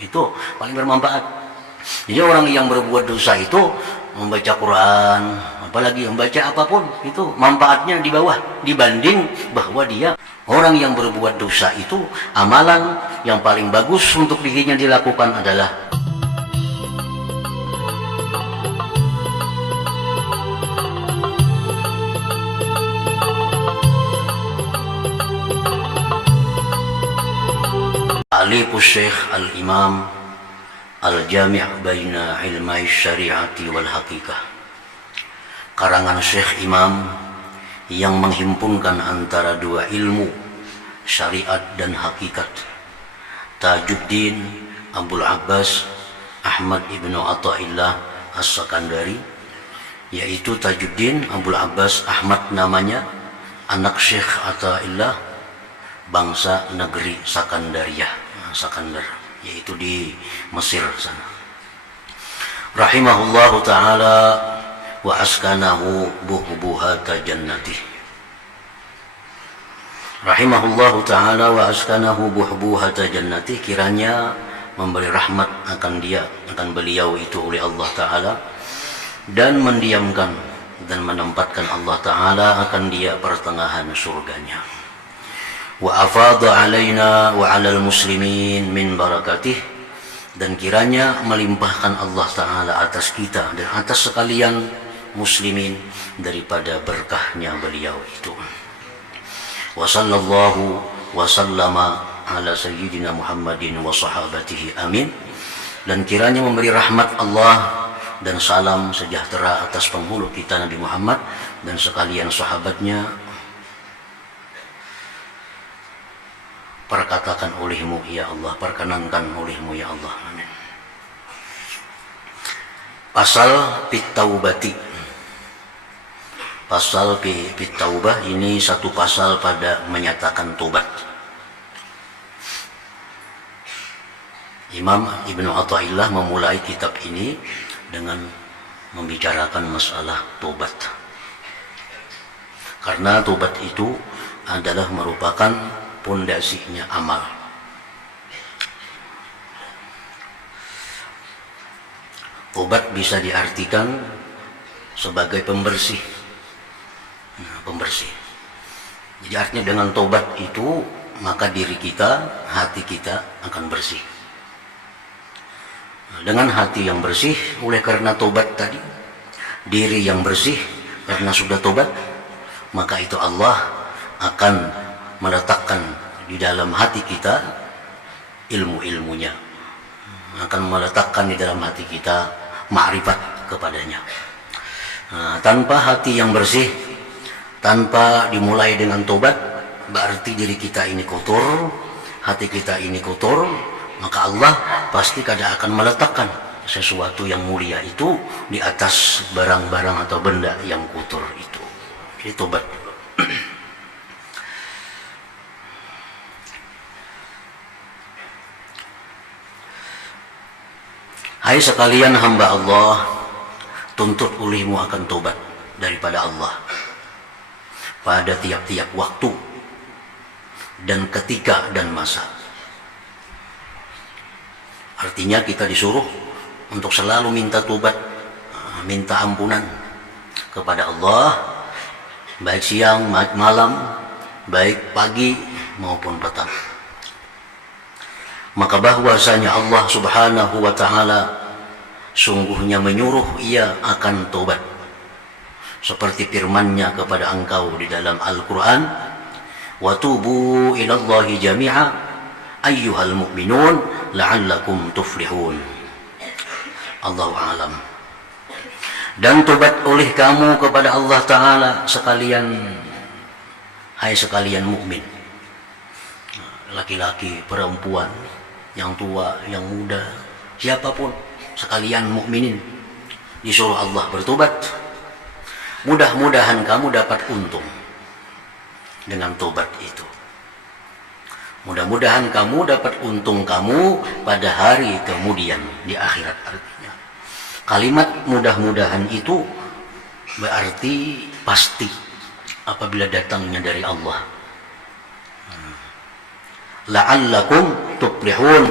Itu paling bermanfaat. Jadi orang yang berbuat dosa itu membaca Quran, apalagi membaca apapun, itu manfaatnya di bawah dibanding bahwa dia orang yang berbuat dosa itu amalan yang paling bagus untuk dirinya dilakukan adalah Alifus Syekh Al-Imam Al-Jami' Baina Ilmai Syari'ati wal Haqiqah, karangan Syekh Imam yang menghimpunkan antara dua ilmu, syariat dan hakikat, Tajuddin Abul Abbas Ahmad ibnu Athaillah As-Sakandari, yaitu Tajuddin Abul Abbas Ahmad namanya, anak Syekh Athaillah, bangsa negeri Sakandariyah, Sakandar, yaitu di Mesir sana. Rahimahullahu ta'ala wa askanahu buhbuhata jannati. Rahimahullahu ta'ala wa askanahu buhbuhata jannati, kiranya memberi rahmat akan beliau itu oleh Allah Ta'ala, dan mendiamkan dan menempatkan Allah Ta'ala akan dia pertengahan surganya. Wa afadha alaina wa alal muslimin min barakatih, dan kiranya melimpahkan Allah Ta'ala atas kita dan atas sekalian muslimin daripada berkahnya beliau itu. Wa sallallahu wa sallama ala sayyidina Muhammadin wa sahabatihi, amin. Dan kiranya memberi rahmat Allah dan salam sejahtera atas penghulu kita Nabi Muhammad dan sekalian sahabatnya. Perkatakan olehmu ya Allah, perkenankan olehmu ya Allah, amin. Pasal Fit-Taubati. Pasal Fit-Taubah ini satu pasal pada menyatakan tobat. Imam Ibnu Athaillah memulai kitab ini dengan membicarakan masalah tobat, karena tobat itu adalah merupakan pondasinya amal. Tobat bisa diartikan sebagai pembersih. Pembersih. Jadi artinya dengan tobat itu maka diri kita, hati kita akan bersih. Dengan hati yang bersih oleh karena tobat tadi, diri yang bersih karena sudah tobat, maka itu Allah akan meletakkan di dalam hati kita ilmu-ilmunya, akan meletakkan di dalam hati kita ma'rifat kepadanya. Tanpa hati yang bersih, tanpa dimulai dengan tobat, berarti diri kita ini kotor, hati kita ini kotor, maka Allah pasti tidak akan meletakkan sesuatu yang mulia itu di atas barang-barang atau benda yang kotor itu. Jadi tobat. Hai sekalian hamba Allah, tuntut olehmu akan tobat daripada Allah pada tiap-tiap waktu dan ketika dan masa. Artinya kita disuruh untuk selalu minta tobat, minta ampunan kepada Allah, baik siang, malam, baik pagi maupun petang. Maka bahwasanya Allah Subhanahu wa ta'ala sungguhnya menyuruh ia akan tobat, seperti firman-Nya kepada engkau di dalam Al-Quran, wa tubu ilallahi jami'a ayyuhal mu'minun la'allakum tuflihun. Allahu a'lam. Dan tobat oleh kamu kepada Allah Ta'ala sekalian, hai sekalian mukmin, laki-laki, perempuan, yang tua, yang muda, siapapun, sekalian mukminin disuruh Allah bertobat. Mudah-mudahan kamu dapat untung dengan tobat itu. Mudah-mudahan kamu dapat untung kamu pada hari kemudian di akhirat. Artinya kalimat mudah-mudahan itu berarti pasti apabila datangnya dari Allah. La'allakum tuflihun,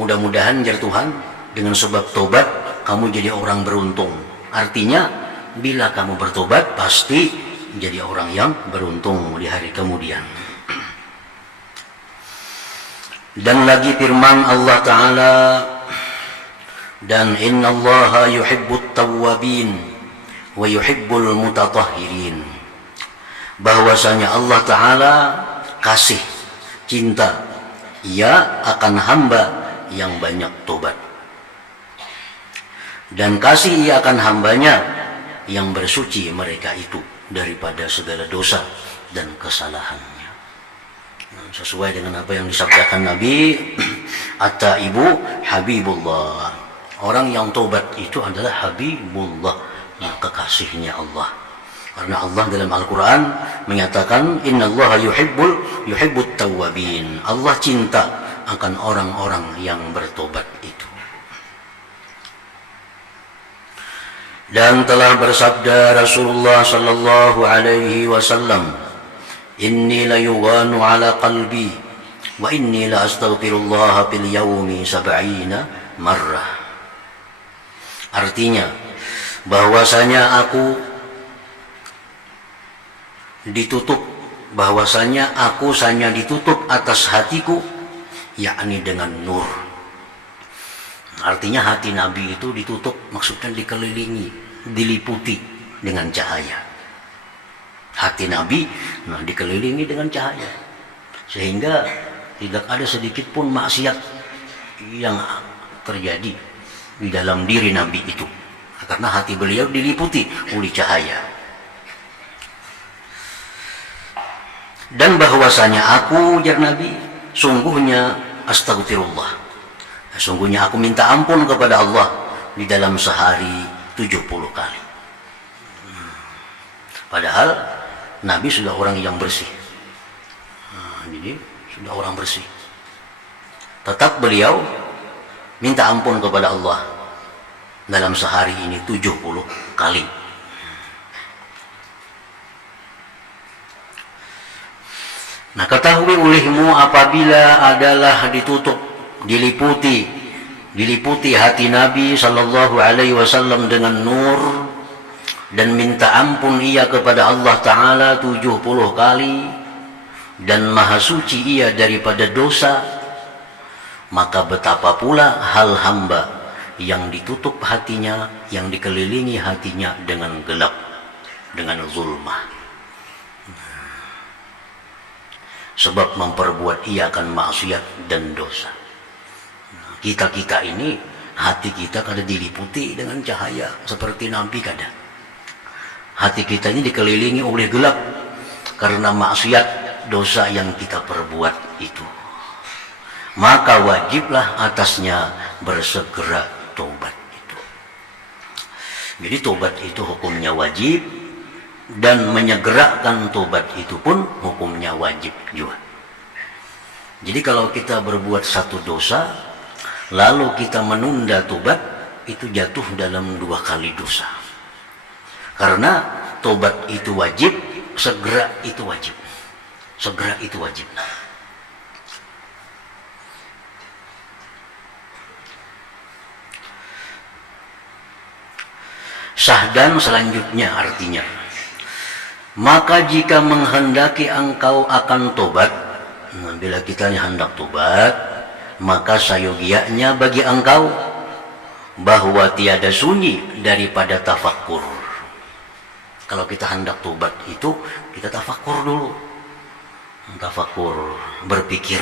Mudah-mudahan jar Tuhan dengan sebab tobat kamu jadi orang beruntung. Artinya bila kamu bertobat pasti jadi orang yang beruntung di hari kemudian. Dan lagi firman Allah Ta'ala, dan innallaha yuhibbut tawwabin wa yuhibbul mutatahhirin, bahwasanya Allah Ta'ala kasih cinta ia akan hamba yang banyak tobat, dan kasih ia akan hambanya yang bersuci mereka itu daripada segala dosa dan kesalahannya. Sesuai dengan apa yang disabdakan Nabi, at-taibu habibullah, orang yang tobat itu adalah habibullah, kekasihnya Allah. Karena Allah dalam Al-Quran menyatakan innallaha yuhibbut tawwabin, Allah cinta akan orang-orang yang bertobat itu. Dan telah bersabda Rasulullah sallallahu alaihi wasallam, inni la yughanu ala qalbi wa inni la astaghfirullah fil yaumi 70 marrah. Artinya bahwasanya aku ditutup, bahwasanya aku hanya ditutup atas hatiku, yakni dengan nur. Artinya hati Nabi itu ditutup, maksudnya dikelilingi, diliputi dengan cahaya. Hati Nabi dikelilingi dengan cahaya, sehingga tidak ada sedikit pun maksiat yang terjadi di dalam diri Nabi itu, karena hati beliau diliputi oleh cahaya. Dan bahwasanya aku, jar Nabi, sungguhnya astagfirullah, sungguhnya aku minta ampun kepada Allah di dalam sehari 70 kali. Padahal Nabi sudah orang yang bersih. Jadi sudah orang bersih, tetap beliau minta ampun kepada Allah dalam sehari ini 70 kali. Nah, ketahui olehmu apabila adalah ditutup, diliputi hati Nabi sallallahu alaihi wasallam dengan nur, dan minta ampun ia kepada Allah Ta'ala 70 kali, dan maha suci ia daripada dosa, maka betapa pula hal hamba yang ditutup hatinya, yang dikelilingi hatinya dengan gelap, dengan zulmah, sebab memperbuat ia akan maksiat dan dosa. Kita ini hati kita kada diliputi dengan cahaya seperti Nabi kada. Hati kita ini dikelilingi oleh gelap karena maksiat dosa yang kita perbuat itu. Maka wajiblah atasnya bersegera tobat itu. Jadi tobat itu hukumnya wajib, dan menyegerakan tobat itu pun hukumnya wajib juga. Jadi kalau kita berbuat satu dosa lalu kita menunda tobat, itu jatuh dalam 2 kali dosa. Karena tobat itu wajib, segera itu wajib. Segera itu wajib. Sahdan selanjutnya artinya, maka jika menghendaki engkau akan tobat, bila kita hendak tobat, maka sayogianya bagi engkau bahwa tiada sunyi daripada tafakkur. Kalau kita hendak tobat itu kita tafakkur dulu, tafakkur, berpikir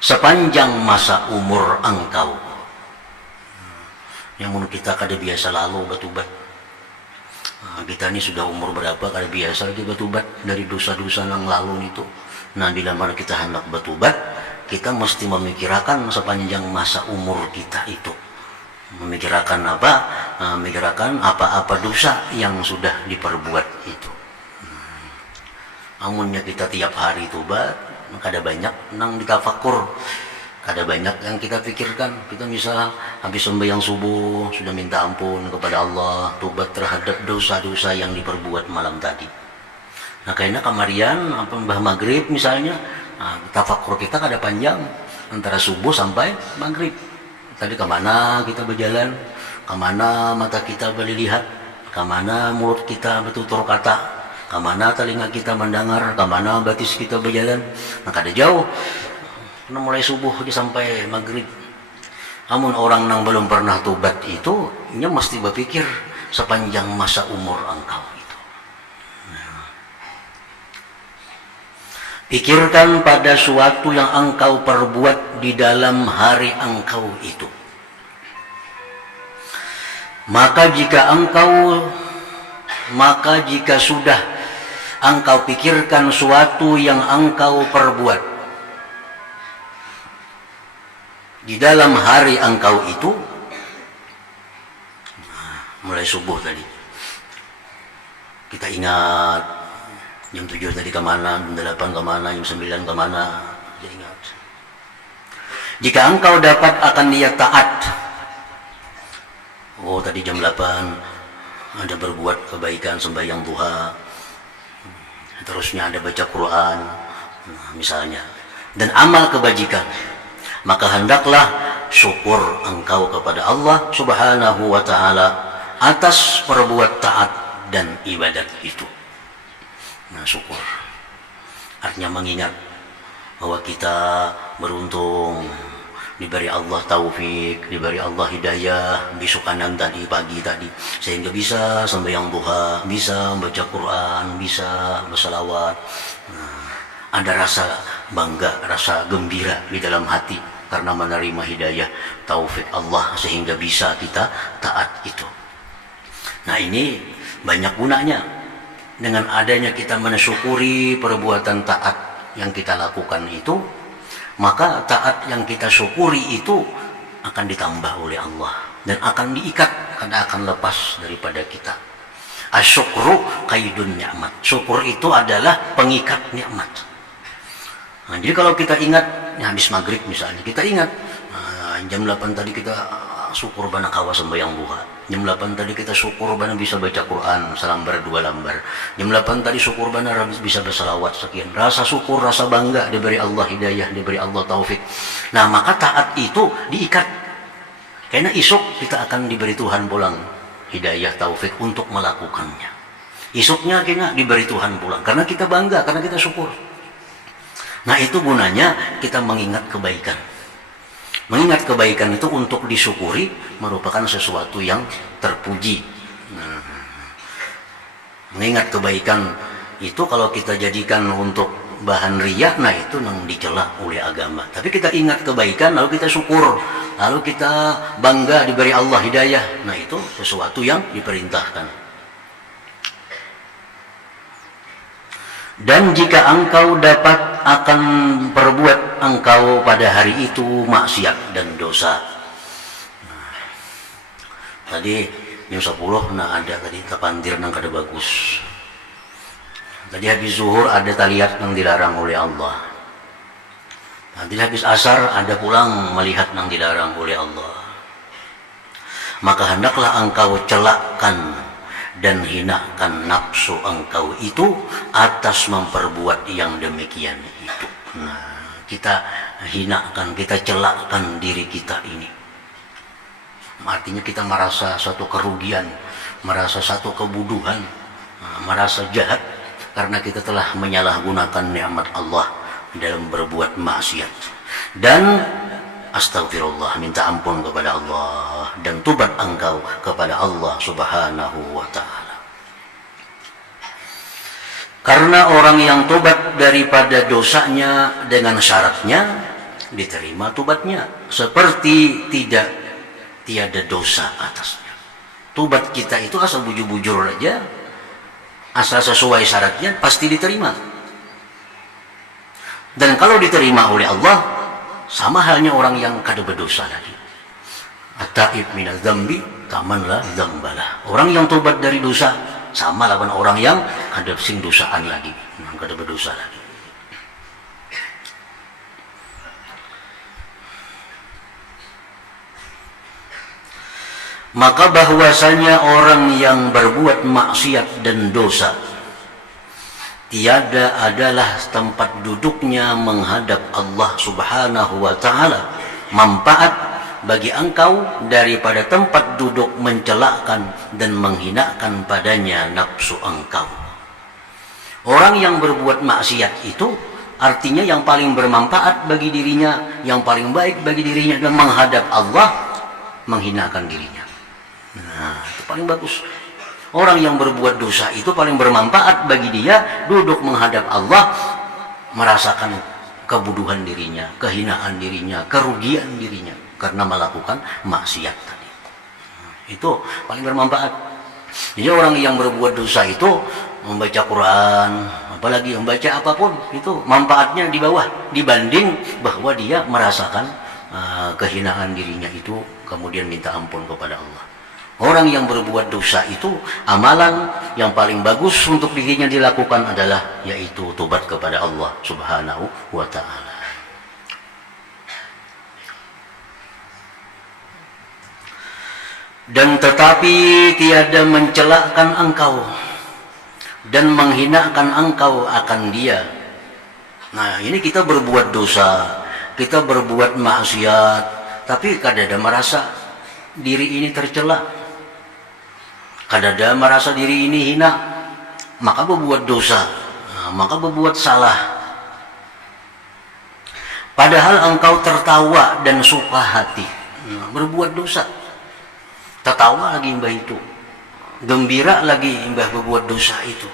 sepanjang masa umur engkau. Yang menurut kita kada biasa lalu bertobat. Kita ini sudah umur berapa kada biasa lagi bertobat dari dosa-dosa yang lalu itu. Nah, bila mana kita hendak bertobat, kita mesti memikirkan sepanjang masa umur kita itu. Memikirkan apa? Memikirkan apa-apa dosa yang sudah diperbuat itu. Amunnya kita tiap hari tobat, kada banyak nang ditafakur, kada banyak yang kita pikirkan. Kita misal habis sembahyang subuh sudah minta ampun kepada Allah, tobat terhadap dosa-dosa yang diperbuat malam tadi. Nah, kayaknya kamarian apa mbah maghrib misalnya, tafakur kita kada panjang. antara subuh sampai maghrib. Tadi kemana kita berjalan, kemana mata kita melihat, kemana mulut kita bertutur kata, kemana telinga kita mendengar, kemana batis kita berjalan. Maka ada jauh, mulai subuh sampai maghrib. Namun orang yang belum pernah tobat itu, nya mesti berpikir sepanjang masa umur engkau itu. Pikirkan pada suatu yang engkau perbuat di dalam hari engkau itu. Maka jika sudah engkau pikirkan suatu yang engkau perbuat di dalam hari engkau itu, mulai subuh tadi kita ingat jam 7 tadi kemana, jam 8 kemana, jam 9 kemana, kita ingat. Jika engkau dapat akan niat taat, oh tadi jam 8 ada berbuat kebaikan sembahyang duha, terusnya ada baca Quran misalnya, dan amal kebajikan, maka hendaklah syukur engkau kepada Allah Subhanahu wa ta'ala atas perbuat taat dan ibadat itu. Nah, syukur artinya mengingat bahwa kita beruntung diberi Allah taufik, diberi Allah hidayah besok kanan tadi, pagi tadi, sehingga bisa sembahyang duha, bisa membaca Quran, bisa berselawat. Nah, ada rasa bangga, rasa gembira di dalam hati karena menerima hidayah taufik Allah sehingga bisa kita taat itu. Nah, ini banyak gunanya dengan adanya kita mensyukuri perbuatan taat yang kita lakukan itu, maka taat yang kita syukuri itu akan ditambah oleh Allah dan akan diikat karena akan lepas daripada kita. Asyukru qaidun ni'mat. Syukur itu adalah pengikat nikmat. Nah, jadi kalau kita ingat habis maghrib misalnya, kita ingat jam 8 tadi kita syukur bana kawa sembahyang duha. Jam 8 tadi kita syukur bana bisa baca Quran selambar 2 lambar. Jam 8 tadi syukur bana bisa bersalawat sekian. Rasa syukur, rasa bangga diberi Allah hidayah, diberi Allah taufik. Nah, maka taat itu diikat. Karena esok kita akan diberi Tuhan pulang hidayah taufik untuk melakukannya. Esoknya kita diberi Tuhan pulang karena kita bangga, karena kita syukur. Nah, itu gunanya kita mengingat kebaikan. Mengingat kebaikan itu untuk disyukuri merupakan sesuatu yang terpuji. Nah, mengingat kebaikan itu kalau kita jadikan untuk bahan riya, nah itu yang dicela oleh agama. Tapi kita ingat kebaikan, lalu kita syukur, lalu kita bangga diberi Allah hidayah. Nah, itu sesuatu yang diperintahkan. Dan jika engkau dapat akan perbuat engkau pada hari itu maksiat dan dosa. Nah, tadi jam 10 nah ada tadi tapantir nang kada bagus. Tadi habis zuhur ada taliat yang dilarang oleh Allah. Tadi habis asar ada pulang melihat yang dilarang oleh Allah. Maka hendaklah engkau celakkan dan hinakan nafsu engkau itu atas memperbuat yang demikian itu. Nah, kita hinakan, kita celakkan diri kita ini. Artinya kita merasa satu kerugian, merasa satu kebuduhan, merasa jahat karena kita telah menyalahgunakan nikmat Allah dalam berbuat maksiat. Dan astagfirullah, minta ampun kepada Allah dan tobat engkau kepada Allah Subhanahu wa ta'ala. Karena orang yang tobat daripada dosanya dengan syaratnya diterima tobatnya seperti tiada dosa atasnya. Tobat kita itu asal bujur-bujur aja, asal sesuai syaratnya pasti diterima. Dan kalau diterima oleh Allah, sama halnya orang yang kada berdosa lagi. At-taib minaz dzambi kaman la dzambalah. Orang yang tobat dari dosa sama lawan orang yang kada sing dosaan lagi, yang kada berdosa lagi. Maka bahwasanya orang yang berbuat maksiat dan dosa tiada adalah tempat duduknya menghadap Allah Subhanahu wa ta'ala manfaat bagi engkau daripada tempat duduk mencelakkan dan menghinakan padanya nafsu engkau. Orang yang berbuat maksiat itu artinya yang paling bermanfaat bagi dirinya, yang paling baik bagi dirinya adalah menghadap Allah, menghinakan dirinya. Nah, itu paling bagus. Orang yang berbuat dosa itu paling bermanfaat bagi dia duduk menghadap Allah, merasakan kebuduhan dirinya, kehinaan dirinya, kerugian dirinya karena melakukan maksiat tadi. Itu paling bermanfaat. Jadi orang yang berbuat dosa itu membaca Quran, apalagi membaca apapun, itu manfaatnya di bawah dibanding bahwa dia merasakan kehinaan dirinya itu kemudian minta ampun kepada Allah. Orang yang berbuat dosa itu amalan yang paling bagus untuk dirinya dilakukan adalah yaitu tobat kepada Allah Subhanahu wa ta'ala. Dan tetapi tiada mencelakkan engkau dan menghinakan engkau akan dia. Nah, ini kita berbuat dosa, kita berbuat maksiat, tapi kadang-kadang merasa diri ini tercela, kadang-kadang merasa diri ini hina, maka berbuat dosa, maka berbuat salah. Padahal engkau tertawa dan suka hati, berbuat dosa, tertawa lagi mbah itu, gembira lagi mbah berbuat dosa itu.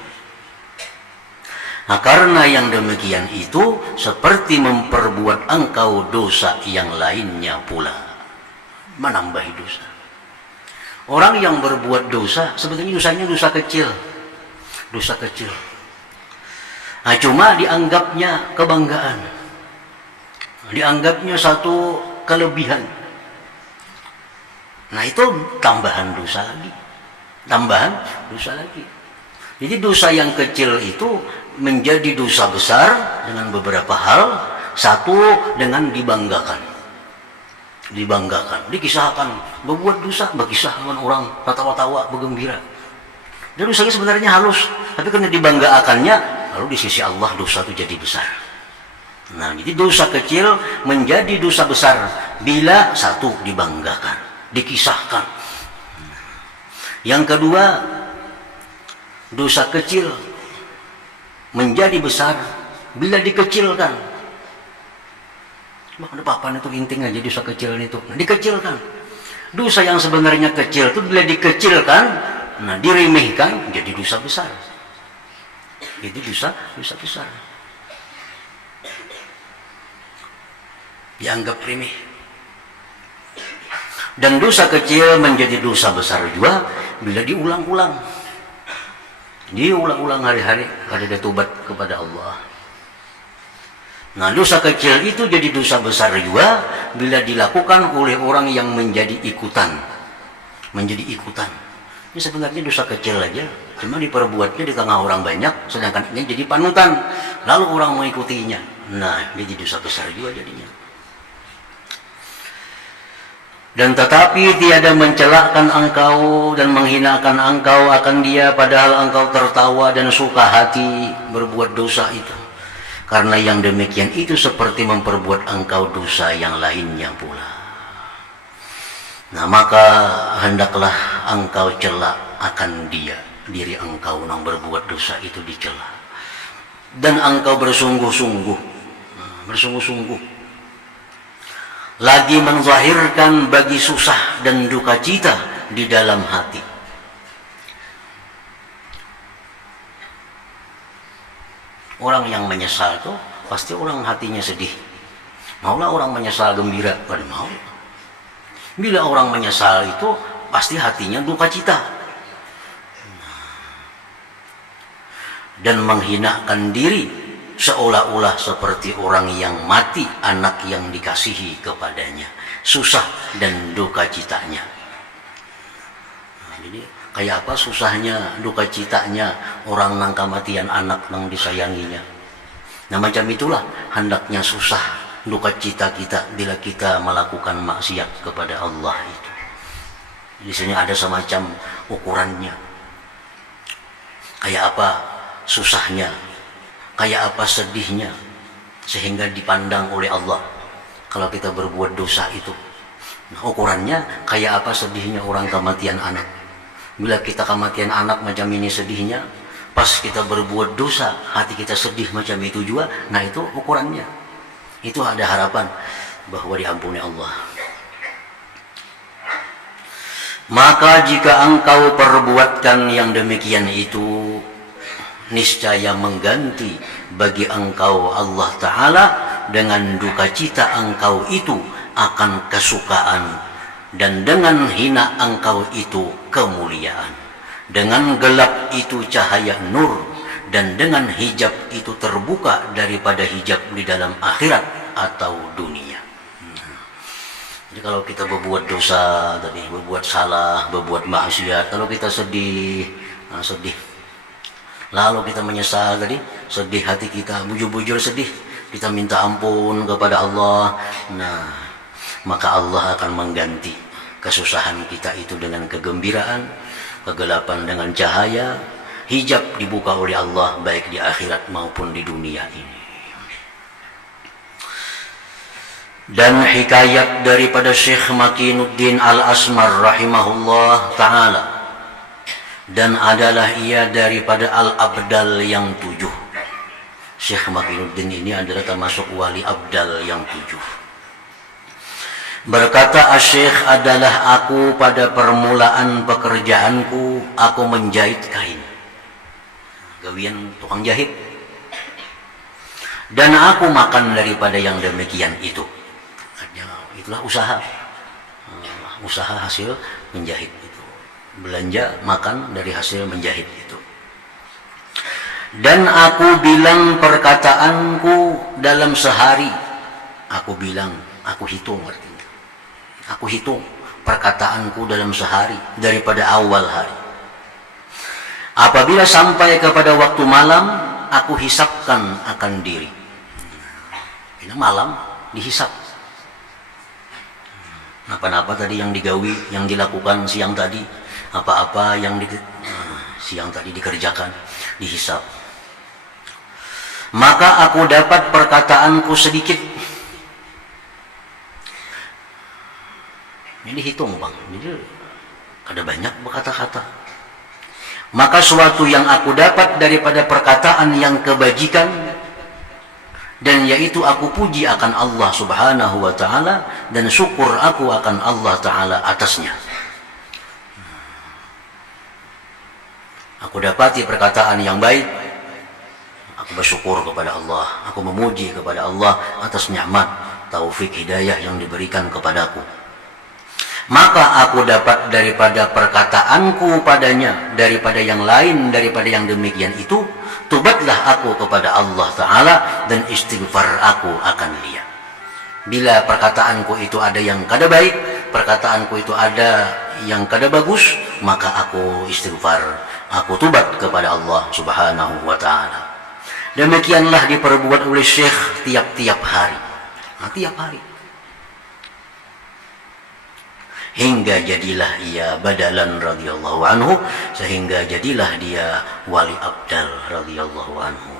Nah, karena yang demikian itu seperti memperbuat engkau dosa yang lainnya pula, menambahi dosa. Orang yang berbuat dosa sebetulnya dosanya dosa kecil, dosa kecil. Nah, cuma dianggapnya kebanggaan, dianggapnya satu kelebihan. Nah, itu tambahan dosa lagi, tambahan dosa lagi. Jadi dosa yang kecil itu menjadi dosa besar dengan beberapa hal. Satu, dengan dibanggakan, dibanggakan, dikisahkan, berbuat dosa, berkisah dengan orang, tertawa-tawa, bergembira. Dan dosanya sebenarnya halus, tapi karena dibanggakannya, lalu di sisi Allah dosa itu jadi besar. Nah, jadi dosa kecil menjadi dosa besar bila satu, dibanggakan, dikisahkan. Yang kedua, dosa kecil menjadi besar bila dikecilkan. Bah, ada papan itu inting aja dosa kecil itu. Nah, dikecilkan. Dosa yang sebenarnya kecil itu bila dikecilkan, nah diremehkan jadi dosa besar. Jadi dosa besar. Dianggap remeh. Dan dosa kecil menjadi dosa besar juga bila diulang-ulang. Diulang-ulang hari-hari kada ada tobat kepada Allah. Nah, dosa kecil itu jadi dosa besar juga bila dilakukan oleh orang yang menjadi ikutan. Menjadi ikutan. Ini sebenarnya dosa kecil aja, cuma diperbuatnya di tengah orang banyak, sedangkan ini jadi panutan, lalu orang mengikutinya. Nah, ini jadi dosa besar juga jadinya. Dan tetapi tiada mencelakkan engkau dan menghinakan engkau akan dia, padahal engkau tertawa dan suka hati berbuat dosa itu. Karena yang demikian itu seperti memperbuat engkau dosa yang lainnya pula. Nah, maka hendaklah engkau celak akan dia, diri engkau yang berbuat dosa itu dicela. Dan engkau bersungguh-sungguh, lagi menzahirkan bagi susah dan duka cita di dalam hati. Orang yang menyesal itu pasti orang hatinya sedih. Maulah orang menyesal gembira, kan mau. Bila orang menyesal itu pasti hatinya duka cita. Dan menghinakan diri seolah-olah seperti orang yang mati anak yang dikasihi kepadanya, susah dan duka citanya. Nah, jadi kayak apa susahnya, duka citanya orang nang kematian anak nang disayanginya. Nah, macam itulah hendaknya susah duka cita kita bila kita melakukan maksiat kepada Allah itu. Di sini ada semacam ukurannya. Kayak apa susahnya kayak apa sedihnya sehingga dipandang oleh Allah kalau kita berbuat dosa itu. Nah, ukurannya kayak apa sedihnya orang kematian anak. Bila kita kematian anak macam ini sedihnya, pas kita berbuat dosa hati kita sedih macam itu juga. Nah, itu ukurannya. Itu ada harapan bahwa diampuni Allah. Maka jika engkau perbuatkan yang demikian itu, niscaya mengganti bagi engkau Allah Ta'ala dengan duka cita engkau itu akan kesukaan, dan dengan hina engkau itu kemuliaan, dengan gelap itu cahaya nur, dan dengan hijab itu terbuka daripada hijab di dalam akhirat atau dunia. Jadi kalau kita berbuat dosa tadi, berbuat salah, berbuat maksiat, kalau kita sedih, sedih, lalu kita menyesal tadi, sedih hati kita, bujur-bujur sedih, kita minta ampun kepada Allah. Nah, maka Allah akan mengganti kesusahan kita itu dengan kegembiraan, kegelapan dengan cahaya, hijab dibuka oleh Allah baik di akhirat maupun di dunia ini. Dan hikayat daripada Syekh Makinuddin Al-Asmar rahimahullah ta'ala, dan adalah ia daripada Al-Abdal yang 7. Syekh Makinuddin ini adalah termasuk wali Abdal yang 7. Berkata Syekh, adalah aku pada permulaan pekerjaanku, aku menjahit kain, gawian tukang jahit, dan aku makan daripada yang demikian itu. Itulah usaha hasil menjahit itu, belanja makan dari hasil menjahit itu. Dan aku bilang perkataanku dalam sehari, aku bilang, aku hitung artinya, aku hitung perkataanku dalam sehari daripada awal hari. Apabila sampai kepada waktu malam, aku hisapkan akan diri. Ini malam dihisap. Apa-apa tadi yang digawi, yang dilakukan siang tadi, apa-apa yang siang tadi dikerjakan, dihisap. Maka aku dapat perkataanku sedikit. Ini dihitung, Bang. Jadi ada banyak berkata-kata. Maka suatu yang aku dapat daripada perkataan yang kebajikan, dan yaitu aku puji akan Allah Subhanahu wa ta'ala, dan syukur aku akan Allah ta'ala atasnya. Aku dapati perkataan yang baik, aku bersyukur kepada Allah, aku memuji kepada Allah atas nikmat taufik hidayah yang diberikan kepadaku. Maka aku dapat daripada perkataanku padanya, daripada yang lain, daripada yang demikian itu, tubatlah aku kepada Allah Ta'ala dan istighfar aku akan Dia. Bila perkataanku itu ada yang kada baik, perkataanku itu ada yang kada bagus, maka aku istighfar, aku tubat kepada Allah Subhanahu wa Ta'ala. Demikianlah diperbuat oleh Syekh tiap-tiap hari. Tiap hari. Hingga jadilah ia badalan radhiyallahu anhu, sehingga jadilah dia wali abdal radhiyallahu anhu.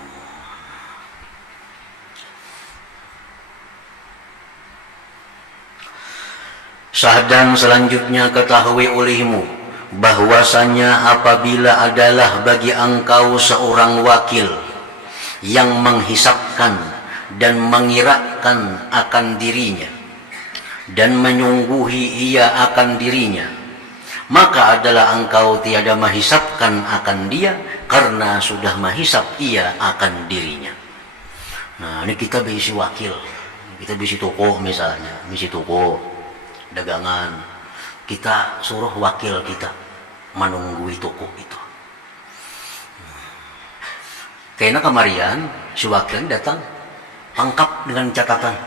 Dan selanjutnya ketahui olehmu bahwasanya apabila adalah bagi engkau seorang wakil yang menghisapkan dan mengirakan akan dirinya dan menyungguhi ia akan dirinya, maka adalah engkau tiada menghisapkan akan dia karena sudah menghisap ia akan dirinya. Nah, ini kita berisi wakil, kita berisi toko misalnya, berisi toko dagangan, kita suruh wakil kita menunggui toko itu. Karena kemarian si wakil datang lengkap dengan catatan.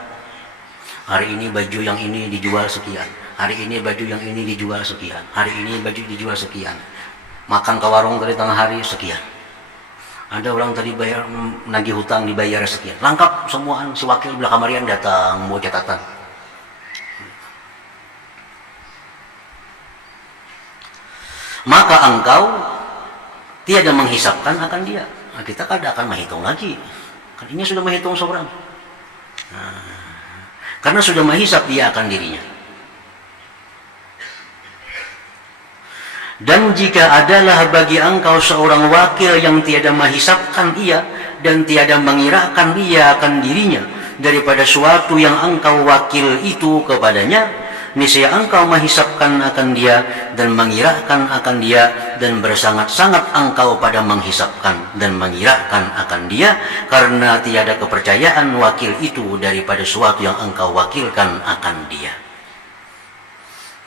Hari ini baju yang ini dijual sekian, hari ini baju yang ini dijual sekian, hari ini baju dijual sekian. Makan ke warung tadi tengah hari sekian. Ada orang tadi bayar nagih hutang dibayar sekian. Lengkap semua si wakil belakang kamarian datang bawa catatan. Maka engkau tiada menghisapkan akan dia. Nah, kita kada akan menghitung lagi. Ini sudah menghitung seorang. Karena sudah menghisap dia akan dirinya. Dan jika adalah bagi engkau seorang wakil yang tiada menghisapkan ia dan tiada mengirakan ia akan dirinya daripada suatu yang engkau wakil itu kepadanya, niscaya engkau menghisapkan akan dia dan mengirakan akan dia, dan bersangat-sangat engkau pada menghisapkan dan mengirakan akan dia, karena tiada kepercayaan wakil itu daripada suatu yang engkau wakilkan akan dia.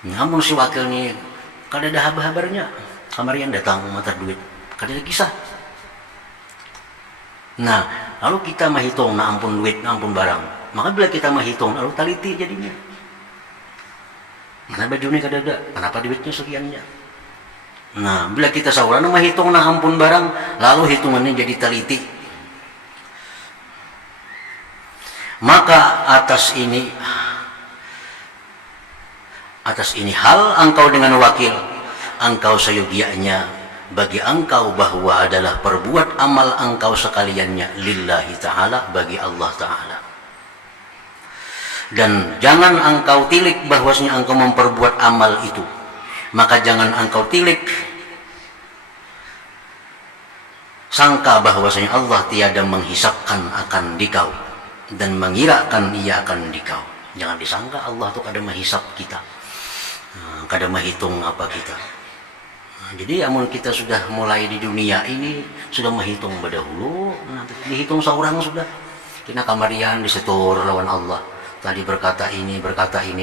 Namun si wakil ini kada ada habar-habarnya, kamarian datang memutar duit, kada ada kisah. Nah, lalu kita menghitung, nah ampun duit, nah ampun barang. Maka bila kita menghitung, lalu taliti jadinya. Mana baju ini kada ada, kenapa duitnya sekiannya? Nah, bila kita saurana menghitung, nah ampun barang, lalu hitungannya jadi teliti. Maka atas ini hal engkau dengan wakil, engkau seyogianya bagi engkau bahwa adalah perbuat amal engkau sekaliannya lillahi ta'ala, bagi Allah ta'ala. Dan jangan engkau tilik bahwasanya engkau memperbuat amal itu, maka jangan engkau tilik sangka bahwasanya Allah tiada menghisapkan akan dikau dan mengirakan ia akan dikau. Jangan disangka Allah itu kada menghisap kita, kada menghitung apa kita. Jadi amun kita sudah mulai di dunia ini sudah menghitung berdahulu, nanti dihitung seorang sudah. Kena kamarian disetur lawan Allah. Tadi berkata ini,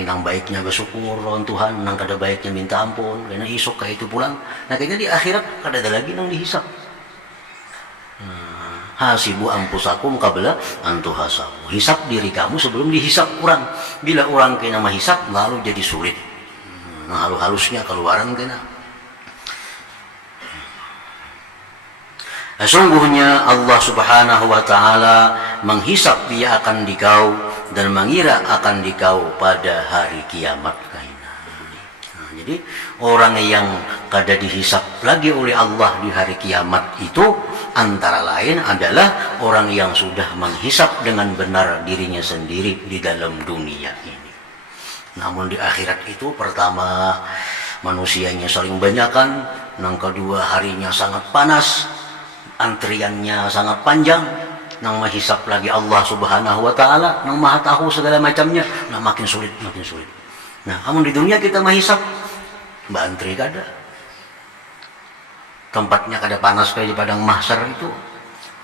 nang baiknya bersyukur lawan Tuhan, nang kada baiknya minta ampun, karena isok kayak itu pulang. Nah kayaknya di akhirat kada ada lagi nang dihisap. Hasibu ampusakum qabla antuhasabu. Hisap diri kamu sebelum dihisap orang. Bila orang kena menghisap lalu jadi sulit. Nah halus-halusnya keluaran kena. Sesungguhnya Allah subhanahu wa ta'ala menghisap dia akan dikau dan mengira akan dikau pada hari kiamat. Nah, jadi orang yang kada dihisap lagi oleh Allah di hari kiamat itu antara lain adalah orang yang sudah menghisap dengan benar dirinya sendiri di dalam dunia ini. Namun di akhirat itu pertama manusianya saling banyakan, yang kedua harinya sangat panas, antriannya sangat panjang, nang menghisap lagi Allah subhanahu wa ta'ala, nang maha tahu segala macamnya, nah makin sulit. Nah, namun di dunia kita menghisap, mbak antri kada, tempatnya kada panas kayak di padang mahsyar itu,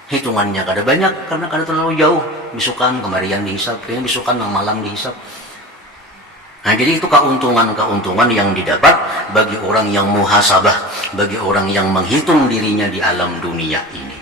hitungannya kada banyak karena kada terlalu jauh, bisukan kemarian dihisap, kayaknya bisukan nang malam dihisap. Nah, jadi itu keuntungan yang didapat bagi orang yang muhasabah, bagi orang yang menghitung dirinya di alam dunia ini.